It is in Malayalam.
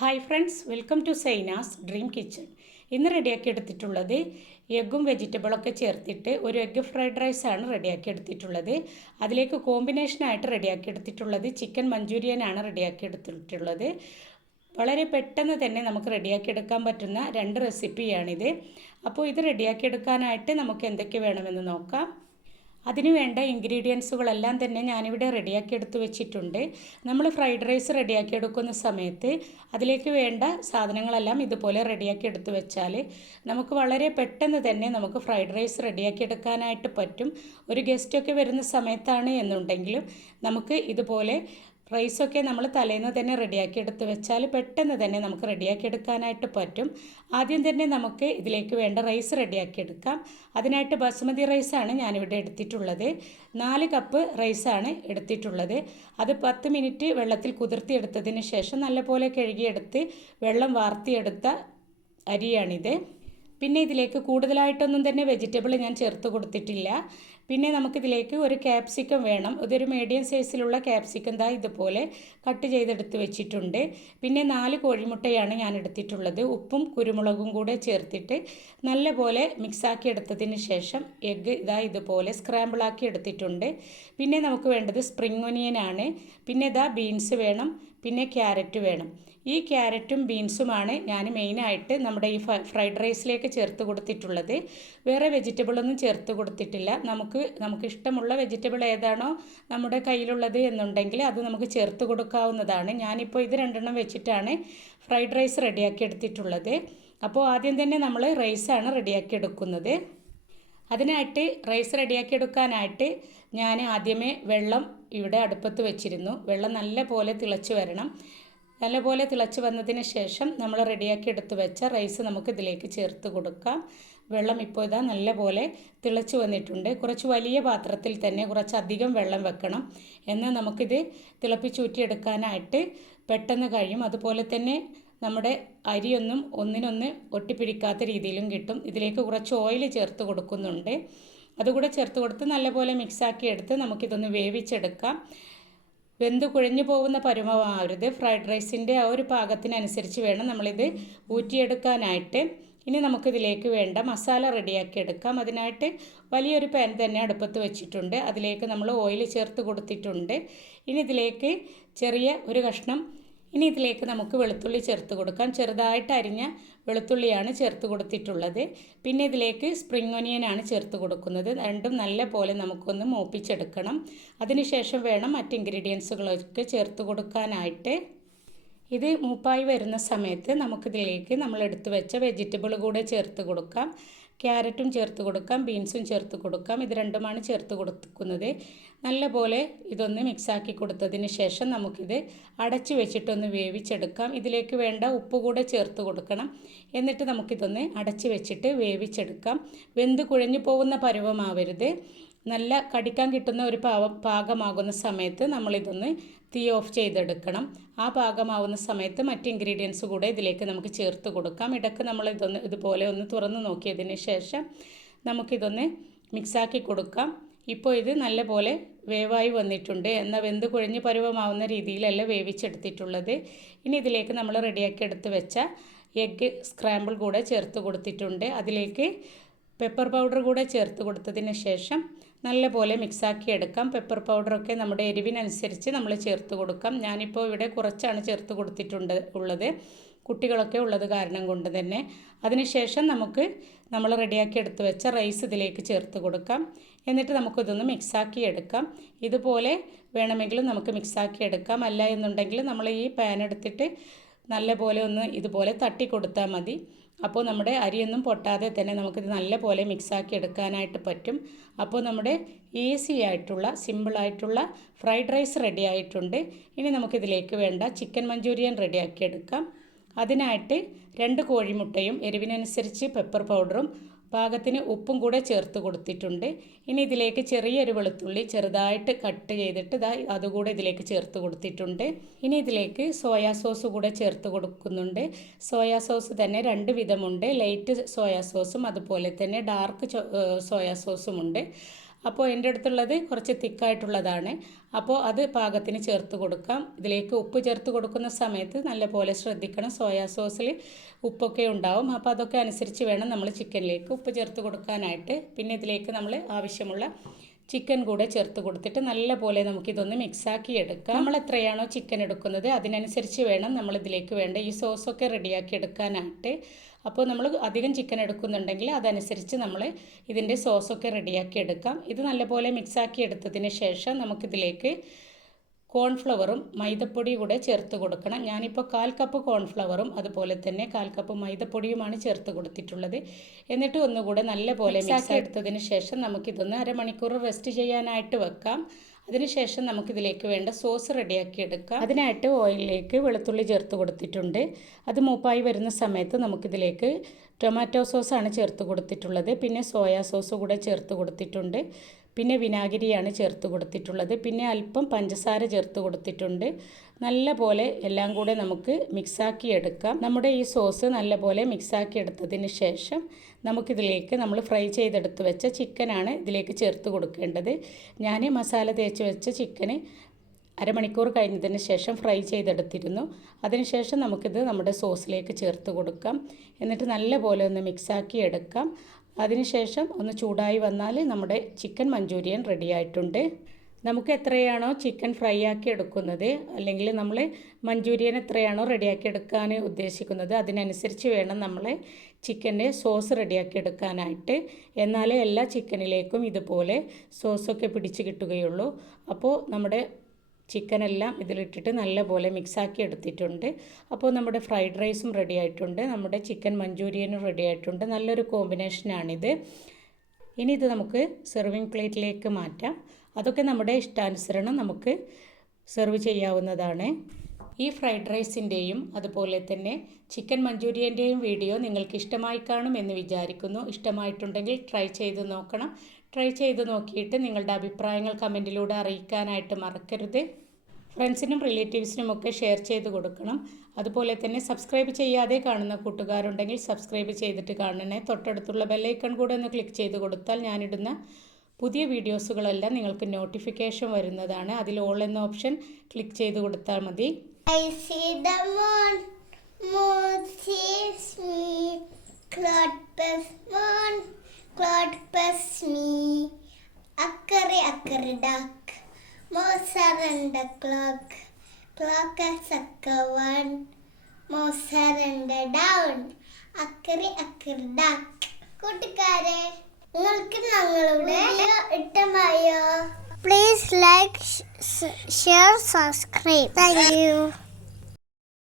Hi friends welcome to Sainas dream kitchen ഇന്ന് റെഡിയാക്കി എടുത്തിട്ടുള്ളത് എഗ്ഗും വെജിറ്റബിളൊക്കെ ചേർത്തിട്ട് ഒരു എഗ്ഗ് ഫ്രൈഡ് റൈസാണ് റെഡിയാക്കി എടുത്തിട്ടുള്ളത്. അതിലേക്ക് കോമ്പിനേഷനായിട്ട് റെഡിയാക്കി എടുത്തിട്ടുള്ളത് ചിക്കൻ മഞ്ചൂരിയനാണ് റെഡിയാക്കി എടുത്തിട്ടുള്ളത്. വളരെ പെട്ടെന്ന് തന്നെ നമുക്ക് റെഡിയാക്കി എടുക്കാൻ പറ്റുന്ന രണ്ട് റെസിപ്പിയാണിത് അപ്പോൾ ഇത് റെഡിയാക്കി എടുക്കാനായിട്ട് നമുക്ക് എന്തൊക്കെ വേണമെന്ന് നോക്കാം. അതിന് വേണ്ട ഇൻഗ്രീഡിയൻസുകളെല്ലാം തന്നെ ഞാനിവിടെ റെഡിയാക്കി എടുത്ത് വെച്ചിട്ടുണ്ട്. നമ്മൾ ഫ്രൈഡ് റൈസ് റെഡിയാക്കി എടുക്കുന്ന സമയത്ത് അതിലേക്ക് വേണ്ട സാധനങ്ങളെല്ലാം ഇതുപോലെ റെഡിയാക്കി എടുത്ത് വെച്ചാൽ നമുക്ക് വളരെ പെട്ടെന്ന് തന്നെ നമുക്ക് ഫ്രൈഡ് റൈസ് റെഡിയാക്കി എടുക്കാനായിട്ട് പറ്റും. ഒരു ഗസ്റ്റൊക്കെ വരുന്ന സമയത്താണ് എന്നുണ്ടെങ്കിലും നമുക്ക് ഇതുപോലെ റൈസൊക്കെ നമ്മൾ തലേന്ന് തന്നെ റെഡിയാക്കി എടുത്ത് വെച്ചാൽ പെട്ടെന്ന് തന്നെ നമുക്ക് റെഡിയാക്കി എടുക്കാനായിട്ട് പറ്റും. ആദ്യം തന്നെ നമുക്ക് ഇതിലേക്ക് വേണ്ട റൈസ് റെഡിയാക്കി എടുക്കാം. അതിനായിട്ട് ബസുമതി റൈസാണ് ഞാനിവിടെ എടുത്തിട്ടുള്ളത്. നാല് കപ്പ് റൈസാണ് എടുത്തിട്ടുള്ളത്. അത് പത്ത് മിനിറ്റ് വെള്ളത്തിൽ കുതിർത്തിയെടുത്തതിന് ശേഷം നല്ലപോലെ കഴുകിയെടുത്ത് വെള്ളം വാർത്തിയെടുത്ത അരിയാണിത്. പിന്നെ ഇതിലേക്ക് കൂടുതലായിട്ടൊന്നും തന്നെ വെജിറ്റബിൾ ഞാൻ ചേർത്ത് കൊടുത്തിട്ടില്ല. പിന്നെ നമുക്കിതിലേക്ക് ഒരു ക്യാപ്സിക്കം വേണം. ഇതൊരു മീഡിയം സൈസിലുള്ള ക്യാപ്സിക്കം ദാ ഇതുപോലെ കട്ട് ചെയ്തെടുത്ത് വെച്ചിട്ടുണ്ട്. പിന്നെ നാല് കോഴിമുട്ടയാണ് ഞാൻ എടുത്തിട്ടുള്ളത്. ഉപ്പും കുരുമുളകും കൂടെ ചേർത്തിട്ട് നല്ലപോലെ മിക്സാക്കി എടുത്തതിന് ശേഷം എഗ്ഗ് ഇതാ ഇതുപോലെ സ്ക്രാമ്പിളാക്കി എടുത്തിട്ടുണ്ട്. പിന്നെ നമുക്ക് വേണ്ടത് സ്പ്രിംഗ് ഒനിയനാണ് പിന്നെ ഇതാ ബീൻസ് വേണം. പിന്നെ ക്യാരറ്റ് വേണം. ഈ ക്യാരറ്റും ബീൻസുമാണ് ഞാൻ മെയിനായിട്ട് നമ്മുടെ ഈ ഫ്രൈഡ് റൈസിലേക്ക് ചേർത്ത് കൊടുത്തിട്ടുള്ളത്. വേറെ വെജിറ്റബിളൊന്നും ചേർത്ത് കൊടുത്തിട്ടില്ല. നമുക്ക് നമുക്ക് ഇഷ്ടമുള്ള വെജിറ്റബിൾ ഏതാണോ നമ്മുടെ കയ്യിലുള്ളത് എന്നുണ്ടെങ്കിൽ അത് നമുക്ക് ചേർത്ത് കൊടുക്കാവുന്നതാണ്. ഞാനിപ്പോൾ ഇത് രണ്ടെണ്ണം വെച്ചിട്ടാണ് ഫ്രൈഡ് റൈസ് റെഡിയാക്കി എടുത്തിട്ടുള്ളത്. അപ്പോൾ ആദ്യം തന്നെ നമ്മൾ റൈസാണ് റെഡിയാക്കി എടുക്കുന്നത്. അതിനായിട്ട് റൈസ് റെഡിയാക്കി എടുക്കാനായിട്ട് ഞാൻ ആദ്യമേ വെള്ളം ഇവിടെ അടുപ്പത്ത് വെച്ചിരുന്നു. വെള്ളം നല്ല പോലെ തിളച്ച് വരണം. നല്ലപോലെ തിളച്ച് വന്നതിന് ശേഷം നമ്മൾ റെഡിയാക്കി എടുത്ത് വെച്ച റൈസ് നമുക്ക് ഇതിലേക്ക് ചേർത്ത് കൊടുക്കാം. വെള്ളം ഇപ്പോൾ ഇതാ നല്ലപോലെ തിളച്ച് വന്നിട്ടുണ്ട്. കുറച്ച് വലിയ പാത്രത്തിൽ തന്നെ കുറച്ചധികം വെള്ളം വെക്കണം. എന്നാൽ നമുക്കിത് തിളപ്പിച്ചൂറ്റിയെടുക്കാനായിട്ട് പെട്ടെന്ന് കഴിയും. അതുപോലെ തന്നെ നമ്മുടെ അരിയൊന്നും ഒന്നിനൊന്ന് ഒട്ടിപ്പിടിക്കാത്ത രീതിയിലും കിട്ടും. ഇതിലേക്ക് കുറച്ച് ഓയിൽ ചേർത്ത് കൊടുക്കുന്നുണ്ട്. അതുകൂടെ ചേർത്ത് കൊടുത്ത് നല്ലപോലെ മിക്സാക്കി എടുത്ത് നമുക്കിതൊന്ന് വേവിച്ചെടുക്കാം. വെന്ത് കുഴഞ്ഞു പോകുന്ന പരുമമാവരുത് ഫ്രൈഡ് റൈസിന്റെ ആ ഒരു പാകത്തിനനുസരിച്ച് വേണം നമ്മളിത് ഊറ്റിയെടുക്കാനായിട്ട്. ഇനി നമുക്കിതിലേക്ക് വേണ്ട മസാല റെഡിയാക്കി എടുക്കാം. അതിനായിട്ട് വലിയൊരു പാൻ തന്നെ അടുപ്പത്ത് വെച്ചിട്ടുണ്ട്. അതിലേക്ക് നമ്മൾ ഓയിൽ ചേർത്ത് കൊടുത്തിട്ടുണ്ട്. ഇനി ഇതിലേക്ക് ചെറിയ ഒരു കഷ്ണം ഇനി ഇതിലേക്ക് നമുക്ക് വെളുത്തുള്ളി ചേർത്ത് കൊടുക്കാം. ചെറുതായിട്ട് അരിഞ്ഞ വെളുത്തുള്ളിയാണ് ചേർത്ത് കൊടുത്തിട്ടുള്ളത്. പിന്നെ ഇതിലേക്ക് സ്പ്രിംഗ് ഒനിയനാണ് ചേർത്ത് കൊടുക്കുന്നത്. രണ്ടും നല്ല പോലെ നമുക്കൊന്ന് മൂപ്പിച്ചെടുക്കണം. അതിനുശേഷം വേണം മറ്റ് ഇൻഗ്രീഡിയൻസുകളൊക്കെ ചേർത്ത് കൊടുക്കാനായിട്ട്. ഇത് മൂപ്പായി വരുന്ന സമയത്ത് നമുക്കിതിലേക്ക് നമ്മൾ എടുത്തു വെച്ച വെജിറ്റബിൾ കൂടെ ചേർത്ത് കൊടുക്കാം. ക്യാരറ്റും ചേർത്ത് കൊടുക്കാം ബീൻസും ചേർത്ത് കൊടുക്കാം. ഇത് രണ്ടുമാണ് ചേർത്ത് കൊടുക്കുന്നത്. നല്ലപോലെ ഇതൊന്ന് മിക്സാക്കി കൊടുത്തതിന് ശേഷം നമുക്കിത് അടച്ചു വെച്ചിട്ടൊന്ന് വേവിച്ചെടുക്കാം. ഇതിലേക്ക് വേണ്ട ഉപ്പ് കൂടെ ചേർത്ത് കൊടുക്കണം. എന്നിട്ട് നമുക്കിതൊന്ന് അടച്ചു വെച്ചിട്ട് വേവിച്ചെടുക്കാം. വെന്ത് കുഴഞ്ഞു പോകുന്ന പരുവമാവരുത്. നല്ല കടിക്കാൻ കിട്ടുന്ന ഒരു പാവം പാകമാകുന്ന സമയത്ത് നമ്മളിതൊന്ന് തീ ഓഫ് ചെയ്തെടുക്കണം. ആ പാകമാവുന്ന സമയത്ത് മറ്റ് ഇൻഗ്രീഡിയൻസ് കൂടെ ഇതിലേക്ക് നമുക്ക് ചേർത്ത് കൊടുക്കാം. ഇടയ്ക്ക് നമ്മൾ ഇതൊന്ന് ഇതുപോലെ ഒന്ന് തുറന്ന് നോക്കിയതിന് ശേഷം നമുക്കിതൊന്ന് മിക്സാക്കി കൊടുക്കാം. ഇപ്പോൾ ഇത് നല്ലപോലെ വേവായി വന്നിട്ടുണ്ട്. എന്നാൽ വെന്ത് കുഴഞ്ഞ് പരുവമാവുന്ന രീതിയിലല്ല വേവിച്ചെടുത്തിട്ടുള്ളത്. ഇനി ഇതിലേക്ക് നമ്മൾ റെഡിയാക്കി എടുത്ത് വെച്ച എഗ്ഗ് സ്ക്രാമ്പിൾ കൂടെ ചേർത്ത് കൊടുത്തിട്ടുണ്ട്. അതിലേക്ക് പെപ്പർ പൗഡർ കൂടെ ചേർത്ത് കൊടുത്തതിന് ശേഷം നല്ലപോലെ മിക്സാക്കി എടുക്കാം. പെപ്പർ പൗഡറൊക്കെ നമ്മുടെ എരിവിനനുസരിച്ച് നമ്മൾ ചേർത്ത് കൊടുക്കാം. ഞാനിപ്പോൾ ഇവിടെ കുറച്ചാണ് ചേർത്ത് കൊടുത്തിട്ടുണ്ട് ഉള്ളത്. കുട്ടികളൊക്കെ ഉള്ളത് കാരണം കൊണ്ട് തന്നെ. അതിനുശേഷം നമുക്ക് നമ്മൾ റെഡിയാക്കി എടുത്ത് വെച്ച റൈസ് ഇതിലേക്ക് ചേർത്ത് കൊടുക്കാം. എന്നിട്ട് നമുക്കിതൊന്ന് മിക്സാക്കി എടുക്കാം. ഇതുപോലെ വേണമെങ്കിലും നമുക്ക് മിക്സാക്കി എടുക്കാം. അല്ല എന്നുണ്ടെങ്കിൽ നമ്മൾ ഈ പാൻ എടുത്തിട്ട് നല്ലപോലെ ഒന്ന് ഇതുപോലെ തട്ടി കൊടുത്താൽ മതി. അപ്പോൾ നമ്മുടെ അരിയൊന്നും പൊട്ടാതെ തന്നെ നമുക്കിത് നല്ലപോലെ മിക്സാക്കി എടുക്കാനായിട്ട് പറ്റും. അപ്പോൾ നമ്മുടെ ഈസി ആയിട്ടുള്ള സിമ്പിളായിട്ടുള്ള ഫ്രൈഡ് റൈസ് റെഡി ആയിട്ടുണ്ട്. ഇനി നമുക്കിതിലേക്ക് വേണ്ട ചിക്കൻ മഞ്ചൂരിയൻ റെഡിയാക്കി എടുക്കാം. അതിനായിട്ട് രണ്ട് കോഴിമുട്ടയും എരിവിനനുസരിച്ച് പെപ്പർ പൗഡറും പാകത്തിന് ഉപ്പും കൂടെ ചേർത്ത് കൊടുത്തിട്ടുണ്ട്. ഇനി ഇതിലേക്ക് ചെറിയൊരു വെളുത്തുള്ളി ചെറുതായിട്ട് കട്ട് ചെയ്തിട്ട് ഇതാ അതുകൂടെ ഇതിലേക്ക് ചേർത്ത് കൊടുത്തിട്ടുണ്ട്. ഇനി ഇതിലേക്ക് സോയാ സോസ് കൂടെ ചേർത്ത് കൊടുക്കുന്നുണ്ട്. സോയാ സോസ് തന്നെ രണ്ട് വിധമുണ്ട്. ലൈറ്റ് സോയാ സോസും അതുപോലെ തന്നെ ഡാർക്ക് സോയാ സോസും ഉണ്ട് അപ്പോൾ എന്റെ അടുത്തുള്ളത് കുറച്ച് തിക്കായിട്ടുള്ളതാണ്. അപ്പോൾ അത് പാകത്തിന് ചേർത്ത് കൊടുക്കാം. ഇതിലേക്ക് ഉപ്പ് ചേർത്ത് കൊടുക്കുന്ന സമയത്ത് നല്ലപോലെ ശ്രദ്ധിക്കണം. സോയാ സോസിൽ ഉപ്പൊക്കെ ഉണ്ടാവും. അപ്പോൾ അതൊക്കെ അനുസരിച്ച് വേണം നമ്മൾ ചിക്കനിലേക്ക് ഉപ്പ് ചേർത്ത് കൊടുക്കാനായിട്ട്. പിന്നെ ഇതിലേക്ക് നമ്മൾ ആവശ്യമുള്ള ചിക്കൻ കൂടെ ചേർത്ത് കൊടുത്തിട്ട് നല്ലപോലെ നമുക്കിതൊന്ന് മിക്സാക്കി എടുക്കാം. നമ്മൾ എത്രയാണോ ചിക്കൻ എടുക്കുന്നത് അതിനനുസരിച്ച് വേണം നമ്മൾ ഇതിലേക്ക് വേണ്ട ഈ സോസൊക്കെ റെഡിയാക്കി എടുക്കാനായിട്ട്. അപ്പോൾ നമ്മൾ അധികം ചിക്കൻ എടുക്കുന്നുണ്ടെങ്കിൽ അതനുസരിച്ച് നമ്മൾ ഇതിന്റെ സോസൊക്കെ റെഡിയാക്കി എടുക്കാം. ഇത് നല്ലപോലെ മിക്സാക്കി എടുത്തതിന് ശേഷം നമുക്കിതിലേക്ക് കോൺഫ്ലവറും മൈദപ്പൊടി കൂടെ ചേർത്ത് കൊടുക്കണം. ഞാനിപ്പോൾ കാൽ കപ്പ് കോൺഫ്ലവറും അതുപോലെ തന്നെ കാൽ കപ്പ് മൈദപ്പൊടിയുമാണ് ചേർത്ത് കൊടുത്തിട്ടുള്ളത്. എന്നിട്ട് ഒന്നുകൂടെ നല്ലപോലെ മിക്സ് എടുത്തതിന് ശേഷം നമുക്കിതൊന്ന് അരമണിക്കൂർ റെസ്റ്റ് ചെയ്യാനായിട്ട് വെക്കാം. അതിനുശേഷം നമുക്കിതിലേക്ക് വേണ്ട സോസ് റെഡിയാക്കി എടുക്കാം അതിനായിട്ട് ഓയിലിലേക്ക് വെളുത്തുള്ളി ചേർത്ത് കൊടുത്തിട്ടുണ്ട്. അത് മൂപ്പായി വരുന്ന സമയത്ത് നമുക്കിതിലേക്ക് ടൊമാറ്റോ സോസാണ് ചേർത്ത് കൊടുത്തിട്ടുള്ളത്. പിന്നെ സോയാ സോസ് കൂടെ ചേർത്ത് കൊടുത്തിട്ടുണ്ട്. പിന്നെ വിനാഗിരിയാണ് ചേർത്ത് കൊടുത്തിട്ടുള്ളത്. പിന്നെ അല്പം പഞ്ചസാര ചേർത്ത് കൊടുത്തിട്ടുണ്ട്. നല്ല പോലെ എല്ലാം കൂടെ നമുക്ക് മിക്സാക്കി എടുക്കാം. നമ്മുടെ ഈ സോസ് നല്ല പോലെ മിക്സാക്കി എടുത്തതിന് ശേഷം നമുക്കിതിലേക്ക് നമ്മൾ ഫ്രൈ ചെയ്തെടുത്ത് വെച്ച ചിക്കനാണ് ഇതിലേക്ക് ചേർത്ത് കൊടുക്കേണ്ടത്. ഞാൻ മസാല തേച്ച് വെച്ച ചിക്കന് അരമണിക്കൂർ കഴിഞ്ഞതിന് ശേഷം ഫ്രൈ ചെയ്തെടുത്തിരുന്നു. അതിനുശേഷം നമുക്കിത് നമ്മുടെ സോസിലേക്ക് ചേർത്ത് കൊടുക്കാം. എന്നിട്ട് നല്ല പോലെ ഒന്ന് മിക്സാക്കി എടുക്കാം. അതിനുശേഷം ഒന്ന് ചൂടായി വന്നാൽ നമ്മുടെ ചിക്കൻ മഞ്ചൂരിയൻ റെഡി ആയിട്ടുണ്ട്. നമുക്ക് എത്രയാണോ ചിക്കൻ ഫ്രൈ ആക്കി എടുക്കുന്നത് അല്ലെങ്കിൽ നമ്മൾ മഞ്ചൂരിയൻ എത്രയാണോ റെഡിയാക്കി എടുക്കാൻ ഉദ്ദേശിക്കുന്നത് അതിനനുസരിച്ച് വേണം നമ്മൾ ചിക്കന്റെ സോസ് റെഡിയാക്കി എടുക്കാനായിട്ട്. എന്നാലേ എല്ലാ ചിക്കനിലേക്കും ഇതുപോലെ സോസൊക്കെ പിടിച്ച് കിട്ടുകയുള്ളൂ. അപ്പോൾ നമ്മുടെ ചിക്കനെല്ലാം ഇതിലിട്ടിട്ട് നല്ലപോലെ മിക്സാക്കി എടുത്തിട്ടുണ്ട്. അപ്പോൾ നമ്മുടെ ഫ്രൈഡ് റൈസും റെഡി ആയിട്ടുണ്ട്. നമ്മുടെ ചിക്കൻ മഞ്ചൂരിയനും റെഡി ആയിട്ടുണ്ട്. നല്ലൊരു കോമ്പിനേഷനാണിത് ഇനി ഇത് നമുക്ക് സെർവിങ് പ്ലേറ്റിലേക്ക് മാറ്റാം. അതൊക്കെ നമ്മുടെ ഇഷ്ടാനുസരണം നമുക്ക് സെർവ് ചെയ്യാവുന്നതാണ്. ഈ ഫ്രൈഡ് റൈസിന്റെയും അതുപോലെ തന്നെ ചിക്കൻ മഞ്ചൂരിയന്റെയും വീഡിയോ നിങ്ങൾക്ക് ഇഷ്ടമായി കാണുമെന്ന് വിചാരിക്കുന്നു. ഇഷ്ടമായിട്ടുണ്ടെങ്കിൽ ട്രൈ ചെയ്ത് നോക്കണം. ട്രൈ ചെയ്ത് നോക്കിയിട്ട് നിങ്ങളുടെ അഭിപ്രായങ്ങൾ കമന്റിലൂടെ അറിയിക്കാനായിട്ട് മറക്കരുത്. ഫ്രണ്ട്സിനും റിലേറ്റീവ്സിനും ഒക്കെ ഷെയർ ചെയ്ത് കൊടുക്കണം. അതുപോലെ തന്നെ സബ്സ്ക്രൈബ് ചെയ്യാതെ കാണുന്ന കൂട്ടുകാരുണ്ടെങ്കിൽ സബ്സ്ക്രൈബ് ചെയ്തിട്ട് കാണണേ. തൊട്ടടുത്തുള്ള ബെല്ലൈക്കൺ കൂടെ ഒന്ന് ക്ലിക്ക് ചെയ്ത് കൊടുത്താൽ ഞാനിടുന്ന പുതിയ വീഡിയോസുകളെല്ലാം നിങ്ങൾക്ക് നോട്ടിഫിക്കേഷൻ വരുന്നതാണ്. അതിൽ ഓൾ എന്ന ഓപ്ഷൻ ക്ലിക്ക് ചെയ്ത് കൊടുത്താൽ മതി. Around a clock. Clock has a one, mouse and a down. അക്കറി അക്കറി ഡക്ക് കൂട്ടുകാരെ നിങ്ങൾക്ക് ഞങ്ങളുടെ ഇഷ്ടമായോ? Please like share subscribe thank you